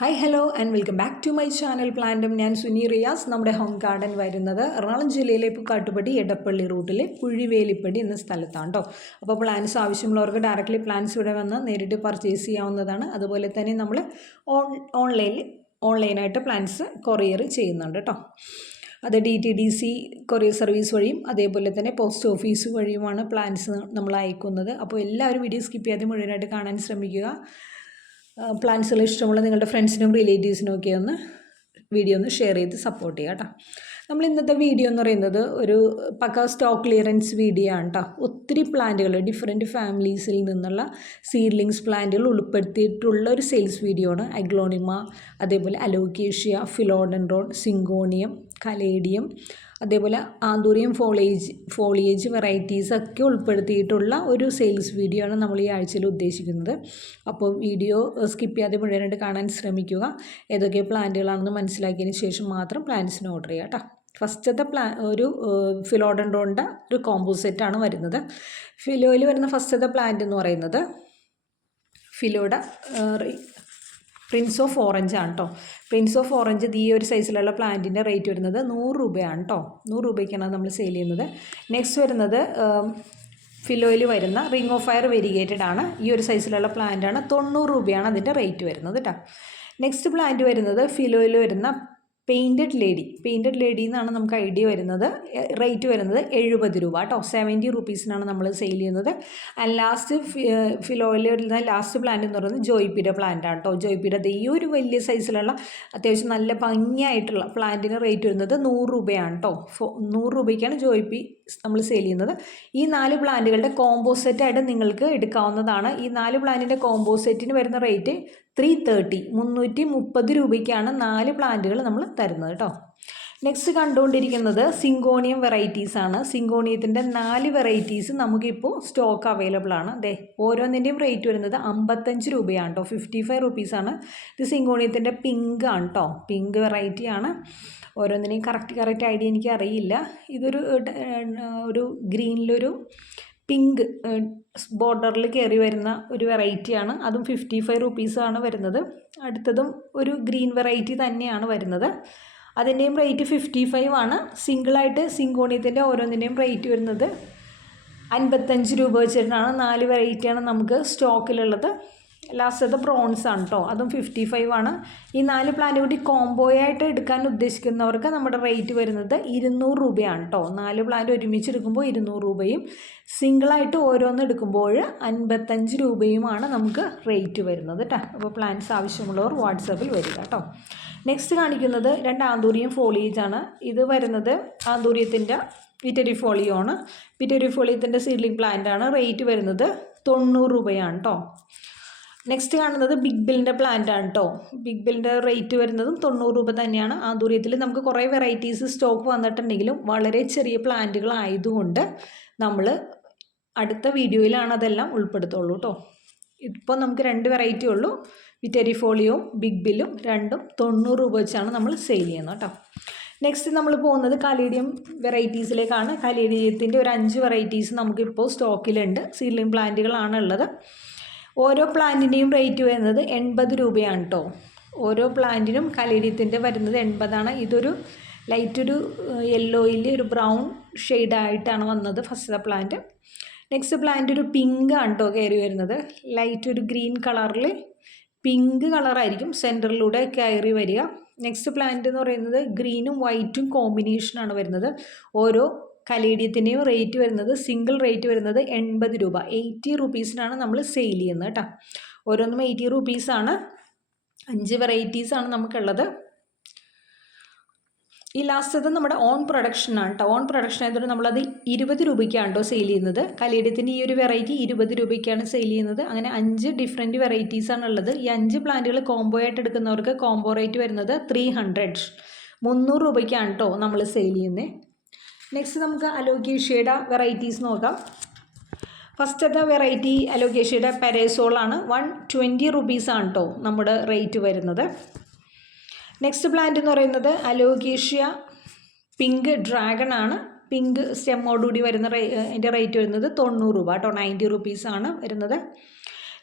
Hi hello and welcome back to my channel പ്ലാന്റും. ഞാൻ സുനി റിയാസ്. നമ്മുടെ ഹോം ഗാർഡൻ വരുന്നത് എറണാകുളം ജില്ലയിലെ കാട്ടുപടി എടപ്പള്ളി റൂട്ടിലെ കുഴിവേലിപ്പടി എന്ന സ്ഥലത്താണ് കേട്ടോ. അപ്പോൾ പ്ലാന്റ്സ് ആവശ്യമുള്ളവർക്ക് ഡയറക്റ്റ്ലി പ്ലാന്റ്സ് ഇവിടെ വന്ന് നേരിട്ട് പർച്ചേസ് ചെയ്യാവുന്നതാണ്. അതുപോലെ തന്നെ നമ്മൾ ഓൺലൈനായിട്ട് പ്ലാന്റ്സ് കൊറിയർ ചെയ്യുന്നുണ്ട് കേട്ടോ. അത് DTDC കൊറിയർ സർവീസ് വഴിയും അതേപോലെ തന്നെ പോസ്റ്റ് ഓഫീസ് വഴിയുമാണ് പ്ലാന്റ്സ് നമ്മൾ അയക്കുന്നത്. അപ്പോൾ എല്ലാവരും വീഡിയോ സ്കിപ്പ് ചെയ്യാതെ മുഴുവനായിട്ട് കാണാൻ ശ്രമിക്കുക. പ്ലാന്റ്സുകൾ ഇഷ്ടമുള്ള നിങ്ങളുടെ ഫ്രണ്ട്സിനും റിലേറ്റീവ്സിനും ഒക്കെ ഒന്ന് വീഡിയോ ഒന്ന് ഷെയർ ചെയ്ത് സപ്പോർട്ട് ചെയ്യുക കേട്ടോ. നമ്മൾ ഇന്നത്തെ വീഡിയോ എന്ന് പറയുന്നത് ഒരു പക്ക സ്റ്റോക്ക് ക്ലിയറൻസ് വീഡിയോ ആണ് കേട്ടോ. ഒത്തിരി പ്ലാന്റുകൾ ഡിഫറെൻറ്റ് ഫാമിലീസിൽ നിന്നുള്ള സീഡ്ലിങ്സ് പ്ലാന്റുകൾ ഉൾപ്പെടുത്തിയിട്ടുള്ള ഒരു സെയിൽസ് വീഡിയോ ആണ്. അഗ്ലോണിമ, അതേപോലെ അലോക്കേഷ്യ, ഫിലോഡൻഡ്രോൺ, സിങ്കോണിയം, കലേഡിയം, അതേപോലെ ആന്തൂറിയം ഫോളിയേജ് വെറൈറ്റീസ് ഒക്കെ ഉൾപ്പെടുത്തിയിട്ടുള്ള ഒരു സെയിൽസ് വീഡിയോ ആണ് നമ്മൾ ഈ ആഴ്ചയിൽ ഉദ്ദേശിക്കുന്നത്. അപ്പോൾ വീഡിയോ സ്കിപ്പ് ചെയ്യാതെ മുഴുവനായിട്ട് കാണാൻ ശ്രമിക്കുക. ഏതൊക്കെ പ്ലാന്റുകളാണെന്ന് മനസ്സിലാക്കിയതിന് ശേഷം മാത്രം പ്ലാന്റ്സിന് ഓർഡർ ചെയ്യുക കേട്ടോ. ഫസ്റ്റത്തെ ഒരു ഫിലോഡൻഡ്രോണിൻ്റെ ഒരു കോമ്പോസെറ്റാണ് വരുന്നത്. ഫിലോയിൽ വരുന്ന ഫസ്റ്റത്തെ പ്ലാന്റ് എന്ന് പറയുന്നത് ഫിലോഡ പ്രിൻസ് ഓഫ് ഓറഞ്ച് ആണ് കേട്ടോ. പ്രിൻസ് ഓഫ് ഓറഞ്ച് ഈ ഒരു സൈസിലുള്ള പ്ലാന്റിൻ്റെ റേറ്റ് വരുന്നത് 100 രൂപയാണ് കേട്ടോ. 100 രൂപയ്ക്കാണ് നമ്മൾ സെയിൽ ചെയ്യുന്നത്. നെക്സ്റ്റ് വരുന്നത് ഫിലോയിൽ വരുന്ന റിംഗ് ഓഫ് ഫയർ വെരിഗേറ്റഡ് ആണ്. ഈ ഒരു സൈസിലുള്ള പ്ലാന്റാണ്. 90 രൂപയാണ് അതിൻ്റെ റേറ്റ് വരുന്നത് കേട്ടോ. നെക്സ്റ്റ് പ്ലാന്റ് വരുന്നത് ഫിലോയിൽ വരുന്ന പെയിൻറ്റഡ് ലേഡി എന്നാണ് നമുക്ക് ഐഡിയ വരുന്നത്. റേറ്റ് വരുന്നത് 70 രൂപ കേട്ടോ. 70 റുപ്പീസിനാണ് നമ്മൾ സെയിൽ ചെയ്യുന്നത്. ആൻഡ് ലാസ്റ്റ് ഫിലോയിൽ വരുന്ന ലാസ്റ്റ് പ്ലാന്റ് എന്ന് പറയുന്നത് ജോയ്പീഡ പ്ലാന്റ് ആണ് കേട്ടോ. ജോയ്പീഡ ഈ ഒരു വലിയ സൈസിലുള്ള അത്യാവശ്യം നല്ല ഭംഗിയായിട്ടുള്ള പ്ലാന്റിന് റേറ്റ് വരുന്നത് 100 രൂപയാണ് കേട്ടോ. 100 രൂപയ്ക്കാണ് ജോയ്പി നമ്മൾ സെയിൽ ചെയ്യുന്നത്. ഈ 4 പ്ലാന്റുകളുടെ കോമ്പോസെറ്റായിട്ട് നിങ്ങൾക്ക് എടുക്കാവുന്നതാണ്. ഈ 4 പ്ലാന്റിൻ്റെ കോമ്പോസെറ്റിന് വരുന്ന റേറ്റ് 330 രൂപയ്ക്കാണ് 4 പ്ലാന്റുകൾ നമ്മൾ തരുന്നത് കേട്ടോ. നെക്സ്റ്റ് കണ്ടുകൊണ്ടിരിക്കുന്നത് സിങ്കോണിയം വെറൈറ്റീസ് ആണ്. സിങ്കോണിയത്തിൻ്റെ 4 വെറൈറ്റീസ് നമുക്കിപ്പോൾ സ്റ്റോക്ക് അവൈലബിൾ ആണ്. അതെ, ഓരോന്നിൻ്റെയും റേറ്റ് വരുന്നത് 55 രൂപയാണ് കേട്ടോ. 55 റുപ്പീസാണ്. ഇത് സിങ്കോണിയത്തിൻ്റെ പിങ്ക് ആണ് കേട്ടോ. പിങ്ക് വെറൈറ്റി ആണ്. ഓരോന്നിനെയും കറക്റ്റ് ഐഡിയ എനിക്ക് അറിയില്ല. ഒരു ഗ്രീനിലൊരു പിങ്ക് ബോർഡറിൽ കയറി വരുന്ന ഒരു വെറൈറ്റിയാണ്. അതും 55 റുപ്പീസാണ് വരുന്നത്. അടുത്തതും ഒരു ഗ്രീൻ വെറൈറ്റി തന്നെയാണ് വരുന്നത്. അതിൻ്റെയും റേറ്റ് 55 ആണ്. സിംഗിളായിട്ട് സിങ്കോണിയത്തിൻ്റെ ഓരോന്നിൻ്റെയും റേറ്റ് വരുന്നത് 55 രൂപ വെച്ചിട്ടാണ്. 4 വെറൈറ്റിയാണ് നമുക്ക് സ്റ്റോക്കിലുള്ളത്. ലാസ്റ്റത്തെ ബ്രോൺസ് ആണ് കേട്ടോ. അതും 55 ആണ്. ഈ 4 പ്ലാന്റ് കൂടി കോംബോയായിട്ട് എടുക്കാൻ ഉദ്ദേശിക്കുന്നവർക്ക് നമ്മുടെ റേറ്റ് വരുന്നത് 200 രൂപയാണ് കേട്ടോ. 4 പ്ലാന്റ് ഒരുമിച്ച് എടുക്കുമ്പോൾ 200 രൂപയും സിംഗിളായിട്ട് ഓരോന്ന് എടുക്കുമ്പോൾ 55 രൂപയുമാണ് നമുക്ക് റേറ്റ് വരുന്നത് കേട്ടോ. അപ്പോൾ പ്ലാന്റ്സ് ആവശ്യമുള്ളവർ വാട്സാപ്പിൽ വരിക കേട്ടോ. നെക്സ്റ്റ് കാണിക്കുന്നത് 2 ആന്തൂറിയം ഫോളിയേജ് ആണ്. ഇത് വരുന്നത് ആന്തൂറിയത്തിൻ്റെ വിറ്റരിഫോളിയോ ആണ്. വിറ്റരിഫോളിയത്തിൻ്റെ സീഡ്ലിംഗ് പ്ലാന്റ് ആണ്. റേറ്റ് വരുന്നത് 90 രൂപയാണ് കേട്ടോ. നെക്സ്റ്റ് കാണുന്നത് ബിഗ് ബില്ലിൻ്റെ പ്ലാന്റ് ആണ് കേട്ടോ. ബിഗ് ബില്ലിൻ്റെ റേറ്റ് വരുന്നതും 90 രൂപ തന്നെയാണ്. ആന്തൂറിയത്തിൽ നമുക്ക് കുറേ വെറൈറ്റീസ് സ്റ്റോക്ക് വന്നിട്ടുണ്ടെങ്കിലും വളരെ ചെറിയ പ്ലാന്റുകളായതുകൊണ്ട് നമ്മൾ അടുത്ത വീഡിയോയിലാണ് അതെല്ലാം ഉൾപ്പെടുത്തുള്ളൂ കേട്ടോ. ഇപ്പോൾ നമുക്ക് 2 വെറൈറ്റി ഉള്ളൂ. വിറ്റരിഫോളിയോയും ബിഗ് ബില്ലും രണ്ടും 90 രൂപ വെച്ചാണ് നമ്മൾ സെയിൽ ചെയ്യുന്നത് കേട്ടോ. നെക്സ്റ്റ് നമ്മൾ പോകുന്നത് കലേഡിയം വെറൈറ്റീസിലേക്കാണ്. കലേഡിയത്തിൻ്റെ ഒരു 5 വെറൈറ്റീസ് നമുക്കിപ്പോൾ സ്റ്റോക്കിലുണ്ട്. സീഡ്ലിംഗ് പ്ലാന്റുകളാണ് ഉള്ളത്. ഓരോ പ്ലാന്റിൻ്റെയും റേറ്റ് വരുന്നത് 80 രൂപയാണ് കേട്ടോ. ഓരോ പ്ലാന്റിനും കലേഡിയത്തിൻ്റെ വരുന്നത് 80 ആണ്. ഇതൊരു ലൈറ്റ് യെല്ലോയിൽ ഒരു ബ്രൗൺ ഷെയ്ഡായിട്ടാണ് വന്നത് ഫസ്റ്റത്തെ പ്ലാന്റ്. നെക്സ്റ്റ് പ്ലാന്റ് ഒരു പിങ്ക് ആണ് കേട്ടോ കയറി വരുന്നത്. ലൈറ്റ് ഒരു ഗ്രീൻ കളറിൽ പിങ്ക് കളറായിരിക്കും സെൻറ്ററിലൂടെ കയറി വരിക. നെക്സ്റ്റ് പ്ലാന്റ് എന്ന് പറയുന്നത് ഗ്രീനും വൈറ്റും കോമ്പിനേഷനാണ് വരുന്നത്. ഓരോ കലേഡിയത്തിൻ്റെയും റേറ്റ് വരുന്നത് സിംഗിൾ റേറ്റ് വരുന്നത് 80 രൂപ. 80 റുപ്പീസിനാണ് നമ്മൾ സെയിൽ ചെയ്യുന്നത് കേട്ടോ. ഓരോന്നും 80 റുപ്പീസാണ്. 5 വെറൈറ്റീസാണ് നമുക്കുള്ളത്. ഈ ലാസ്റ്റത് നമ്മുടെ ഓൺ പ്രൊഡക്ഷനാണ് കേട്ടോ. ഓൺ പ്രൊഡക്ഷൻ ആയതുകൊണ്ട് നമ്മളത് 20 രൂപയ്ക്കാണ് കേട്ടോ സെയിൽ ചെയ്യുന്നത്. കലേഡിയത്തിൻ്റെ ഈ ഒരു വെറൈറ്റി 20 രൂപയ്ക്കാണ് സെയിൽ ചെയ്യുന്നത്. അങ്ങനെ 5 ഡിഫറെൻറ്റ് വെറൈറ്റീസാണ് ഉള്ളത്. ഈ 5 പ്ലാന്റുകൾ കോംബോ ആയിട്ട് എടുക്കുന്നവർക്ക് കോംബോ റേറ്റ് വരുന്നത് 300 രൂപയ്ക്കാണ് കേട്ടോ നമ്മൾ സെയിൽ ചെയ്യുന്നത്. നെക്സ്റ്റ് നമുക്ക് അലോക്കേഷ്യയുടെ വെറൈറ്റീസ് നോക്കാം. ഫസ്റ്റത്തെ വെറൈറ്റി അലോക്കേഷ്യയുടെ പെരേസോളാണ്. 120 റുപ്പീസാണ് കേട്ടോ നമ്മുടെ റേറ്റ് വരുന്നത്. നെക്സ്റ്റ് പ്ലാന്റ് എന്ന് പറയുന്നത് അലോക്കേഷ്യ പിങ്ക് ഡ്രാഗൺ ആണ്. പിങ്ക് സ്റ്റെമ്മോടുകൂടി വരുന്ന അതിൻ്റെ റേറ്റ് വരുന്നത് 90 രൂപ കേട്ടോ. 90 റുപ്പീസാണ് വരുന്നത്.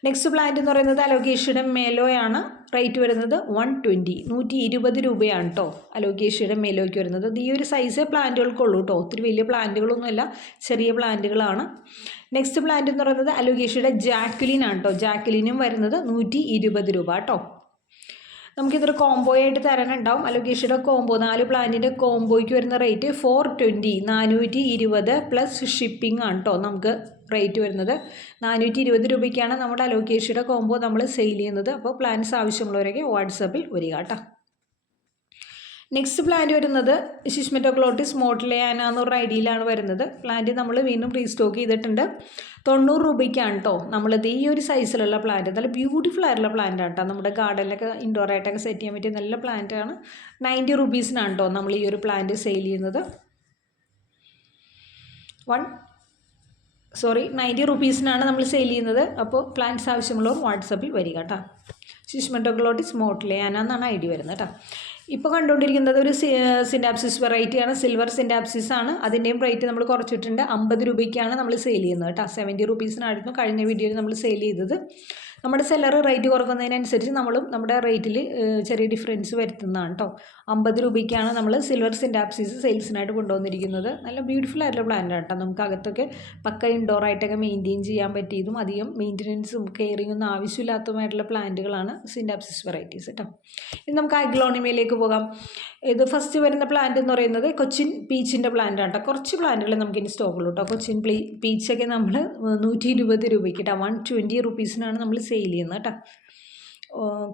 നെക്സ്റ്റ് പ്ലാന്റ് എന്ന് പറയുന്നത് അലോക്കേഷ്യയുടെ മേലോയാണ്. റേറ്റ് വരുന്നത് 120, 120 രൂപയാണ് കേട്ടോ അലോക്കേഷ്യയുടെ മേലോയ്ക്ക് വരുന്നത്. ഈ ഒരു സൈസേ പ്ലാന്റുകൾക്കുള്ളൂ കേട്ടോ, ഒത്തിരി വലിയ പ്ലാന്റുകളൊന്നുമല്ല, ചെറിയ പ്ലാന്റുകളാണ്. നെക്സ്റ്റ് പ്ലാന്റ് എന്ന് പറയുന്നത് അലോക്കേഷ്യയുടെ ജാക്വലിൻ ആണ് കേട്ടോ. ജാക്വലിനും വരുന്നത് 120 രൂപ കേട്ടോ. നമുക്കിതൊരു കോംബോ ആയിട്ട് തരാനുണ്ടാവും. അലോക്കേഷ്യയുടെ കോംബോ 4 പ്ലാന്റിൻ്റെ കോംബോയ്ക്ക് വരുന്ന റേറ്റ് 420, 420 പ്ലസ് ഷിപ്പിംഗ് ആണ് കേട്ടോ നമുക്ക് റേറ്റ് വരുന്നത്. 420 രൂപയ്ക്കാണ് നമ്മുടെ അലോക്കേഷ്യയുടെ കോംബോ നമ്മൾ സെയിൽ ചെയ്യുന്നത്. അപ്പോൾ പ്ലാൻസ് ആവശ്യമുള്ളവരൊക്കെ വാട്സാപ്പിൽ വരിക കേട്ടോ. നെക്സ്റ്റ് പ്ലാന്റ് വരുന്നത് ഷിഷ്മെറ്റോഗ്ലോട്ടിസ് മോട്ടിലിയാന എന്ന് പറഞ്ഞ ഐഡിയയിലാണ് വരുന്നത്. പ്ലാന്റ് നമ്മൾ വീണ്ടും റീസ്റ്റോക്ക് ചെയ്തിട്ടുണ്ട്. 90 രൂപയ്ക്കാണ് കേട്ടോ നമ്മളിത് ഈ ഒരു സൈസിലുള്ള പ്ലാന്റ്. നല്ല ബ്യൂട്ടിഫുൾ ആയിട്ടുള്ള പ്ലാന്റ് ആണ് കേട്ടോ. നമ്മുടെ ഗാർഡനിലൊക്കെ ഇൻഡോർ ആയിട്ടൊക്കെ സെറ്റ് ചെയ്യാൻ പറ്റിയ നല്ല പ്ലാന്റ് ആണ്. 90 റുപ്പീസിനാണ് കേട്ടോ നമ്മൾ ഈ ഒരു പ്ലാന്റ് സെയിൽ ചെയ്യുന്നത്. 90 റുപ്പീസിനാണ് നമ്മൾ സെയിൽ ചെയ്യുന്നത്. അപ്പോൾ പ്ലാന്റ്സ് ആവശ്യമുള്ളവർ വാട്സാപ്പിൽ വരിക കേട്ടോ. ഷിഷ്മെറ്റോഗ്ലോട്ടിസ് മോട്ടിലിയാന എന്നാണ് ഐ ഡി വരുന്നത് കേട്ടോ. ഇപ്പോൾ കണ്ടുകൊണ്ടിരിക്കുന്നത് ഒരു സിൻഡാപ്സിസ് വെറൈറ്റിയാണ്, സിൽവർ സിൻഡാപ്സിസ് ആണ്. അതിൻ്റെയും റേറ്റ് നമ്മൾ കുറച്ചിട്ടുണ്ട്. 50 രൂപയ്ക്കാണ് നമ്മൾ സെയിൽ ചെയ്യുന്നത് കേട്ടോ. 70 റുപ്പീസിനായിരുന്നു കഴിഞ്ഞ വീഡിയോയിൽ നമ്മൾ സെയിൽ ചെയ്തത്. നമ്മുടെ സെല്ലർ റേറ്റ് കുറക്കുന്നതിനനുസരിച്ച് നമ്മളും നമ്മുടെ റേറ്റിൽ ചെറിയ ഡിഫറൻസ് വരുത്തുന്നതാണ് കേട്ടോ. 50 രൂപയ്ക്കാണ് നമ്മൾ സിൽവർ സിൻഡാപ്സിസ് സെയിൽസിനായിട്ട് കൊണ്ടുവന്നിരിക്കുന്നത്. നല്ല ബ്യൂട്ടിഫുൾ ആയിട്ടുള്ള പ്ലാന്റ് ആണ് കേട്ടോ. നമുക്ക് അകത്തൊക്കെ പക്ക ഇൻഡോർ ആയിട്ടൊക്കെ മെയിൻറ്റെയിൻ ചെയ്യാൻ പറ്റിയതും അധികം മെയിൻ്റനൻസും കെയറിങ്ങും ഒന്നും ആവശ്യമില്ലാത്തതുമായിട്ടുള്ള പ്ലാന്റുകളാണ് സിൻഡാപ്സിസ് വെറൈറ്റീസ് കേട്ടോ. ഇനി നമുക്ക് അഗ്ലോണിമയിലേക്ക് പോകാം. ഇത് ഫസ്റ്റ് വരുന്ന പ്ലാന്റ് എന്ന് പറയുന്നത് കൊച്ചിൻ പീച്ചിൻ്റെ പ്ലാന്റ് ആണ് കേട്ടോ. കുറച്ച് പ്ലാന്റുകൾ നമുക്കിനി സ്റ്റോക്കുള്ളൂ കേട്ടോ. കൊച്ചിൻ പീച്ചൊക്കെ നമ്മൾ 120 രൂപയ്ക്ക് കേട്ടോ, 120 റുപ്പീസിനാണ് നമ്മൾ സെയിൽ ചെയ്യുന്നത് കേട്ടോ.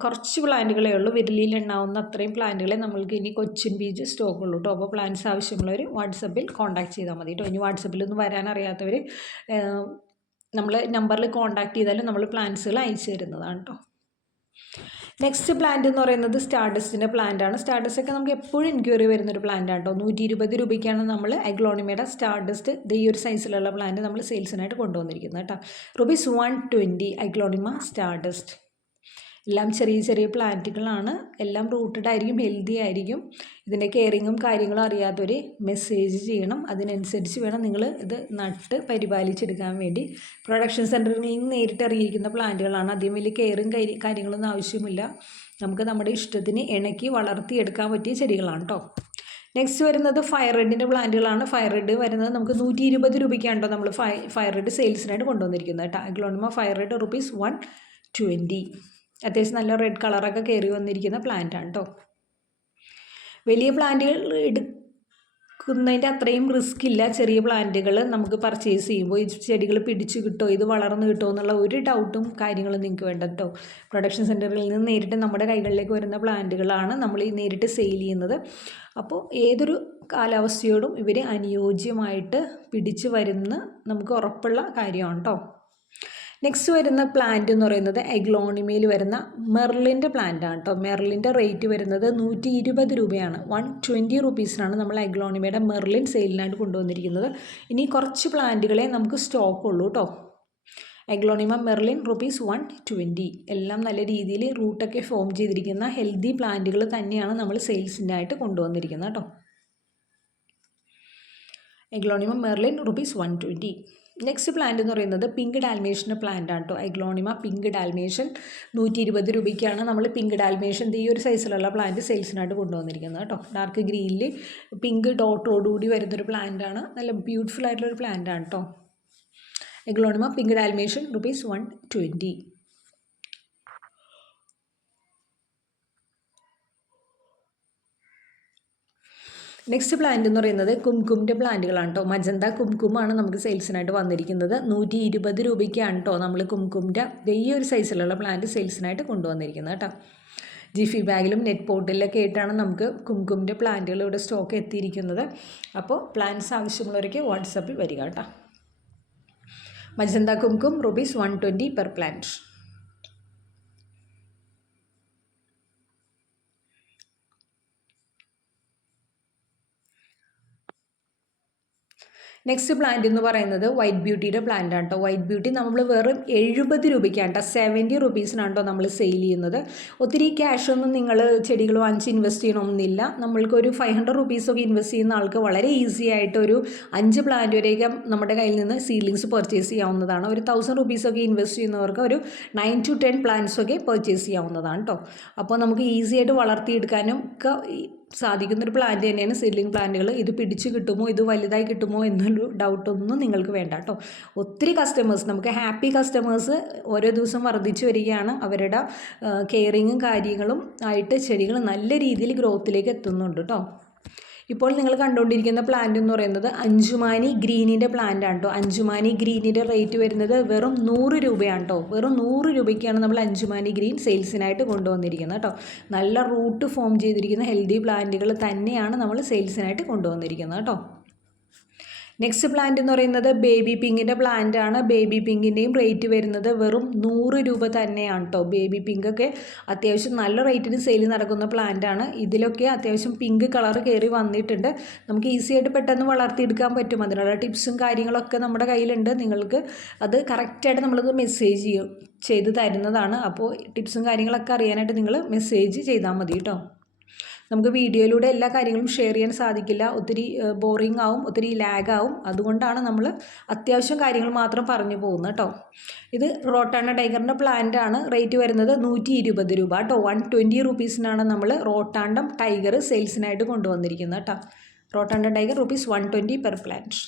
കുറച്ച് പ്ലാന്റുകളേ ഉള്ളൂ, വിരലിൽ എണ്ണാവുന്ന അത്രയും പ്ലാന്റുകളെ നമ്മൾക്ക് ഇനി കൊച്ചിൻ ബീച്ച് സ്റ്റോക്കുള്ളൂ കേട്ടോ. അപ്പോൾ പ്ലാന്റ്സ് ആവശ്യമുള്ളവർ വാട്സപ്പിൽ കോൺടാക്ട് ചെയ്താൽ മതി കേട്ടോ. ഇനി വാട്സപ്പിലൊന്നും വരാനറിയാത്തവർ നമ്മൾ നമ്പറിൽ കോൺടാക്ട് ചെയ്താലും നമ്മൾ പ്ലാന്റ്സുകൾ അയച്ചു തരുന്നതാണ് കേട്ടോ. നെക്സ്റ്റ് പ്ലാന്റ് എന്ന് പറയുന്നത് സ്റ്റാർഡസ്റ്റിൻ്റെ പ്ലാന്റ് ആണ്. സ്റ്റാർഡസ്റ്റ് ഒക്കെ നമുക്ക് എപ്പോഴും എൻക്വയറി വരുന്നൊരു പ്ലാന്റ് ആണ് കേട്ടോ. 120 രൂപയ്ക്കാണ് നമ്മൾ അഗ്ലോണിമയുടെ സ്റ്റാർഡസ്റ്റ് ഈ ഒരു സൈസിലുള്ള പ്ലാന്റ് നമ്മൾ സെയിൽസിനായിട്ട് കൊണ്ടുവന്നിരിക്കുന്നത് കേട്ടോ. ₹120 അഗ്ലോണിമ സ്റ്റാർഡസ്റ്റ്. എല്ലാം ചെറിയ ചെറിയ പ്ലാന്റുകളാണ്, എല്ലാം റൂട്ടഡ് ആയിരിക്കും, ഹെൽത്തി ആയിരിക്കും. ഇതിൻ്റെ കെയറിങ്ങും കാര്യങ്ങളും അറിയാത്തവർ മെസ്സേജ് ചെയ്യണം. അതിനനുസരിച്ച് വേണം നിങ്ങൾ ഇത് നട്ട് പരിപാലിച്ചെടുക്കാൻ വേണ്ടി. പ്രൊഡക്ഷൻ സെൻറ്ററിൽ നിന്ന് നേരിട്ട് ഇറങ്ങിയിരിക്കുന്ന പ്ലാന്റുകളാണ്. അധികം വലിയ കെയറും കാര്യങ്ങളൊന്നും ആവശ്യമില്ല. നമുക്ക് നമ്മുടെ ഇഷ്ടത്തിന് ഇണക്കി വളർത്തിയെടുക്കാൻ പറ്റിയ ചെടികളാണ് കേട്ടോ. നെക്സ്റ്റ് വരുന്നത് ഫയർ റെഡിൻ്റെ പ്ലാന്റുകളാണ്. ഫയർ റെഡ് വരുന്നത് നമുക്ക് 120 രൂപയ്ക്കാണ് കേട്ടോ നമ്മൾ ഫയർ റെഡ് സെയിൽസിനായിട്ട് കൊണ്ടുവന്നിരിക്കുന്നത് കേട്ടോ. Aglaonema fire red ₹120. അത്യാവശ്യം നല്ല റെഡ് കളറൊക്കെ കയറി വന്നിരിക്കുന്ന പ്ലാന്റ് ആണ് കേട്ടോ. വലിയ പ്ലാന്റുകൾ എടുക്കുന്നതിൻ്റെ അത്രയും റിസ്ക് ഇല്ല. ചെറിയ പ്ലാന്റുകൾ നമുക്ക് പർച്ചേസ് ചെയ്യുമ്പോൾ ഈ ചെടികൾ പിടിച്ച് കിട്ടുമോ, ഇത് വളർന്ന് കിട്ടുമോ എന്നുള്ള ഒരു ഡൗട്ടും കാര്യങ്ങളും നിങ്ങൾക്ക് വേണ്ട കേട്ടോ. പ്രൊഡക്ഷൻ സെൻറ്ററിൽ നിന്ന് നേരിട്ട് നമ്മുടെ കൈകളിലേക്ക് വരുന്ന പ്ലാന്റുകളാണ് നമ്മൾ ഈ നേരിട്ട് സെയിൽ ചെയ്യുന്നത്. അപ്പോൾ ഏതൊരു കാലാവസ്ഥയോടും ഇവർ അനുയോജ്യമായിട്ട് പിടിച്ച് വരുന്ന നമുക്ക് ഉറപ്പുള്ള കാര്യമാണ് കേട്ടോ. നെക്സ്റ്റ് വരുന്ന പ്ലാന്റ് എന്ന് പറയുന്നത് അഗ്ലോണിമയിൽ വരുന്ന മെർലിൻ്റെ പ്ലാന്റ് ആണ് കേട്ടോ. മെർലിൻ്റെ റേറ്റ് വരുന്നത് 120 രൂപയാണ്. 120 റുപ്പീസിനാണ് നമ്മൾ അഗ്ലോണിമയുടെ മെർലിൻ സെയിലിനായിട്ട് കൊണ്ടുവന്നിരിക്കുന്നത്. ഇനി കുറച്ച് പ്ലാന്റുകളെ നമുക്ക് സ്റ്റോക്ക് ഉള്ളൂ കേട്ടോ. Aglaonema Merlin ₹120. എല്ലാം നല്ല രീതിയിൽ റൂട്ടൊക്കെ ഫോം ചെയ്തിരിക്കുന്ന ഹെൽത്തി പ്ലാന്റുകൾ തന്നെയാണ് നമ്മൾ സെയിൽസിനായിട്ട് കൊണ്ടുവന്നിരിക്കുന്നത് കേട്ടോ. Aglaonema Merlin ₹120. നെക്സ്റ്റ് പ്ലാന്റ് എന്ന് പറയുന്നത് പിങ്ക് ഡാൽമേഷൻ്റെ പ്ലാന്റ് ആണ് കേട്ടോ. അഗ്ലോണിമ പിങ്ക് ഡാൽമേഷൻ 120 രൂപയ്ക്കാണ് നമ്മൾ പിങ്ക് ഡാൽമേഷൻ ഈ ഒരു സൈസിലുള്ള പ്ലാന്റ് സെയിൽസിനായിട്ട് കൊണ്ടുവന്നിരിക്കുന്നത് കേട്ടോ. ഡാർക്ക് ഗ്രീനിൽ പിങ്ക് ഡോട്ടോടുകൂടി വരുന്നൊരു പ്ലാന്റ് ആണ്. നല്ല ബ്യൂട്ടിഫുൾ ആയിട്ടുള്ളൊരു പ്ലാന്റ് ആണ് കേട്ടോ. Aglaonema pink Dalmatian ₹120. Next plant എന്ന് പറയുന്നത് കുംകുമിൻ്റെ പ്ലാന്റുകളാണ് കേട്ടോ. മജന്ത കുംകുമാണ് നമുക്ക് സെയിൽസിനായിട്ട് വന്നിരിക്കുന്നത്. 120 രൂപയ്ക്കാണ് കേട്ടോ നമ്മൾ കുംകുമിൻ്റെ ഈ ഒരു സൈസിലുള്ള പ്ലാന്റ് സെയിൽസിനായിട്ട് കൊണ്ടുവന്നിരിക്കുന്നത് കേട്ടോ. ജിഫി ബാഗിലും നെറ്റ് പോട്ടിലൊക്കെ ആയിട്ടാണ് നമുക്ക് കുംകുമിൻ്റെ പ്ലാന്റുകൾ ഇവിടെ സ്റ്റോക്ക് എത്തിയിരിക്കുന്നത്. അപ്പോൾ പ്ലാന്റ്സ് ആവശ്യമുള്ളവർക്ക് വാട്സാപ്പിൽ വരിക കേട്ടോ. Magenta kumkum ₹120 per plant. Next plant എന്ന് പറയുന്നത് വൈറ്റ് ബ്യൂട്ടിയുടെ പ്ലാന്റ് ആണ് കേട്ടോ. വൈറ്റ് ബ്യൂട്ടി നമ്മൾ വെറും 70 രൂപയ്ക്കാണ് കേട്ടോ, 70 റുപ്പീസിനാണ് കേട്ടോ നമ്മൾ സെയിൽ ചെയ്യുന്നത്. ഒത്തിരി ക്യാഷൊന്നും നിങ്ങൾ ചെടികൾ വാങ്ങിച്ച് ഇൻവെസ്റ്റ് ചെയ്യണമെന്നില്ല. നമ്മൾക്കൊരു 500 റുപ്പീസൊക്കെ ഇൻവെസ്റ്റ് ചെയ്യുന്ന ആൾക്ക് വളരെ ഈസി ആയിട്ട് ഒരു 5 പ്ലാന്റ് വരെയൊക്കെ നമ്മുടെ കയ്യിൽ നിന്ന് സീഡ്ലിങ്സ് പർച്ചേസ് ചെയ്യാവുന്നതാണ്. ഒരു 1000 റുപ്പീസൊക്കെ ഇൻവെസ്റ്റ് ചെയ്യുന്നവർക്ക് ഒരു 9 to 10 പ്ലാന്റ്സ് ഒക്കെ പർച്ചേസ് ചെയ്യാവുന്നതാണ് കേട്ടോ. അപ്പോൾ നമുക്ക് ഈസി ആയിട്ട് വളർത്തിയെടുക്കാനും ഒക്കെ സാധിക്കുന്നൊരു പ്ലാന്റ് തന്നെയാണ് സീഡ്ലിംഗ് പ്ലാന്റുകൾ. ഇത് പിടിച്ച് കിട്ടുമോ, ഇത് വലുതായി കിട്ടുമോ എന്നൊരു ഡൗട്ടൊന്നും നിങ്ങൾക്ക് വേണ്ട കേട്ടോ. ഒത്തിരി കസ്റ്റമേഴ്സ്, നമുക്ക് ഹാപ്പി കസ്റ്റമേഴ്സ് ഓരോ ദിവസം വർദ്ധിച്ചു വരികയാണ്. അവരുടെ കെയറിങ്ങും കാര്യങ്ങളും ആയിട്ട് ചെടികൾ നല്ല രീതിയിൽ ഗ്രോത്തിലേക്ക് എത്തുന്നുണ്ട് കേട്ടോ. ഇപ്പോൾ നിങ്ങൾ കണ്ടുകൊണ്ടിരിക്കുന്ന പ്ലാന്റ് എന്ന് പറയുന്നത് അഞ്ചുമാനി ഗ്രീനിൻ്റെ പ്ലാന്റ് ആണ് കേട്ടോ. അഞ്ചുമാനി ഗ്രീനിൻ്റെ റേറ്റ് വരുന്നത് വെറും 100 രൂപയാണ് കേട്ടോ. വെറും 100 രൂപയ്ക്കാണ് നമ്മൾ അഞ്ചുമാനി ഗ്രീൻ സെയിൽസിനായിട്ട് കൊണ്ടുവന്നിരിക്കുന്നത് കേട്ടോ. നല്ല റൂട്ട് ഫോം ചെയ്തിരിക്കുന്ന ഹെൽത്തി പ്ലാന്റുകൾ തന്നെയാണ് നമ്മൾ സെയിൽസിനായിട്ട് കൊണ്ടുവന്നിരിക്കുന്നത് കേട്ടോ. നെക്സ്റ്റ് പ്ലാന്റ് എന്ന് പറയുന്നത് ബേബി പിങ്കിൻ്റെ പ്ലാന്റ് ആണ്. ബേബി പിങ്കിൻ്റെയും റേറ്റ് വരുന്നത് വെറും 100 രൂപ തന്നെയാണ് കേട്ടോ. ബേബി പിങ്കൊക്കെ അത്യാവശ്യം നല്ല റേറ്റിന് സെയിൽ നടക്കുന്ന പ്ലാന്റ് ആണ്. ഇതിലൊക്കെ അത്യാവശ്യം പിങ്ക് കളർ കയറി വന്നിട്ടുണ്ട്. നമുക്ക് ഈസി ആയിട്ട് പെട്ടെന്ന് വളർത്തിയെടുക്കാൻ പറ്റും. അതിനുള്ള ടിപ്സും കാര്യങ്ങളൊക്കെ നമ്മുടെ കയ്യിലുണ്ട്. നിങ്ങൾക്ക് അത് കറക്റ്റായിട്ട് നമ്മളത് മെസ്സേജ് ചെയ്ത് തരുന്നതാണ്. അപ്പോൾ ടിപ്സും കാര്യങ്ങളൊക്കെ അറിയാനായിട്ട് നിങ്ങൾ മെസ്സേജ് ചെയ്താൽ മതി കേട്ടോ. നമുക്ക് വീഡിയോയിലൂടെ എല്ലാ കാര്യങ്ങളും ഷെയർ ചെയ്യാൻ സാധിക്കില്ല. ഒത്തിരി ബോറിംഗ് ആവും, ഒത്തിരി ലാഗ് ആവും. അതുകൊണ്ടാണ് നമ്മൾ അത്യാവശ്യം കാര്യങ്ങൾ മാത്രം പറഞ്ഞു പോകുന്നത് കേട്ടോ. ഇത് റോട്ടാണ്ട ടൈഗറിൻ്റെ പ്ലാന്റ് ആണ്. റേറ്റ് വരുന്നത് 120 രൂപ കേട്ടോ. 120 റുപ്പീസിനാണ് നമ്മൾ റോട്ടാണ്ടം ടൈഗർ സെയിൽസിനായിട്ട് കൊണ്ടുവന്നിരിക്കുന്നത് കേട്ടോ. റോട്ടാണ്ട tiger ₹120 per plant.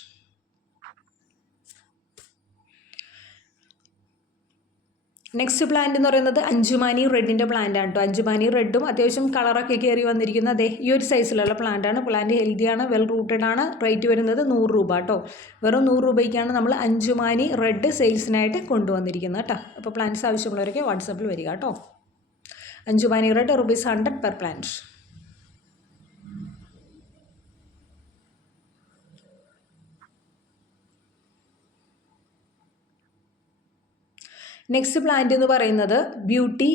Next plant എന്ന് പറയുന്നത് അഞ്ചുമാനി റെഡിൻ്റെ പ്ലാന്റ് ആണ് കേട്ടോ. അഞ്ചുമാനി റെഡും അത്യാവശ്യം കളറൊക്കെ കയറി വന്നിരിക്കുന്ന അതെ ഈ ഒരു സൈസിലുള്ള പ്ലാന്റ് ആണ്. പ്ലാന്റ് ഹെൽത്തിയാണ്, വെൽ റൂട്ടഡ് ആണ്. റേറ്റ് വരുന്നത് 100 രൂപ കേട്ടോ. വെറും 100 രൂപയ്ക്കാണ് നമ്മൾ അഞ്ചുമാനി റെഡ് സെയിൽസിനായിട്ട് കൊണ്ടുവന്നിരിക്കുന്നത് കേട്ടോ. അപ്പോൾ പ്ലാന്റ്സ് ആവശ്യമുള്ളവരൊക്കെ വാട്സാപ്പിൽ വരിക കേട്ടോ. Anchumani red ₹100 per plant. Next plant എന്ന് പറയുന്നത് ബ്യൂട്ടി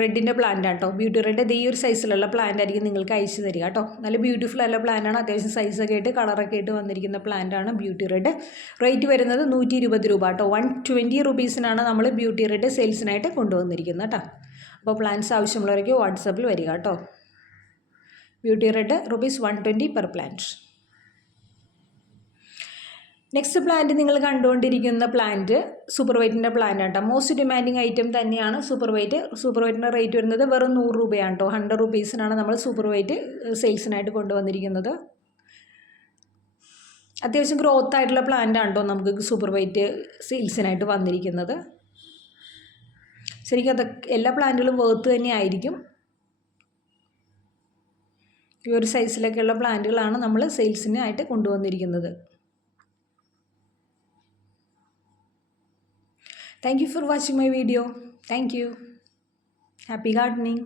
റെഡിൻ്റെ പ്ലാന്റ് ആണ് കേട്ടോ. ബ്യൂട്ടി റെഡ് ഈ ഒരു സൈസിലുള്ള പ്ലാന്റ് ആയിരിക്കും നിങ്ങൾക്ക് അയച്ചു തരിക കേട്ടോ. നല്ല ബ്യൂട്ടിഫുൾ ആയിട്ടുള്ള പ്ലാന്റ് ആണ്. അത്യാവശ്യം സൈസൊക്കെ ആയിട്ട് കളറൊക്കെ ആയിട്ട് വന്നിരിക്കുന്ന പ്ലാന്റ് ആണ് ബ്യൂട്ടി റെഡ്. റേറ്റ് വരുന്നത് 120 രൂപ കേട്ടോ. 120 റുപ്പീസിനാണ് നമ്മൾ ബ്യൂട്ടി റെഡ് സെയിൽസിനായിട്ട് കൊണ്ടുവന്നിരിക്കുന്നത് കേട്ടോ. അപ്പോൾ പ്ലാന്റ്സ് ആവശ്യമുള്ളവർക്ക് വാട്സാപ്പിൽ വരിക കേട്ടോ. Beauty red ₹120 per plant. Next plant നിങ്ങൾ കണ്ടുകൊണ്ടിരിക്കുന്ന പ്ലാന്റ് സൂപ്പർ വൈറ്റിൻ്റെ പ്ലാന്റ് ആണ് കേട്ടോ. മോസ്റ്റ് ഡിമാൻഡിങ് ഐറ്റം തന്നെയാണ് സൂപ്പർ വൈറ്റ്. സൂപ്പർ വൈറ്റിൻ്റെ റേറ്റ് വരുന്നത് വെറും 100 രൂപയാണ് കേട്ടോ. 100 റുപ്പീസിനാണ് നമ്മൾ സൂപ്പർ വൈറ്റ് സെയിൽസിനായിട്ട് കൊണ്ടുവന്നിരിക്കുന്നത്. അത്യാവശ്യം ഗ്രോത്ത് ആയിട്ടുള്ള പ്ലാന്റ് ആണ് കേട്ടോ നമുക്ക് സൂപ്പർ വൈറ്റ് സെയിൽസിനായിട്ട് വന്നിരിക്കുന്നത്. ശരിക്കും അതൊക്കെ എല്ലാ പ്ലാന്റുകളും വേർത്ത് തന്നെ ആയിരിക്കും. ഈ ഒരു സൈസിലൊക്കെയുള്ള പ്ലാന്റുകളാണ് നമ്മൾ സെയിൽസിനായിട്ട് കൊണ്ടുവന്നിരിക്കുന്നത്. Thank you for watching my video. Thank you. Happy gardening.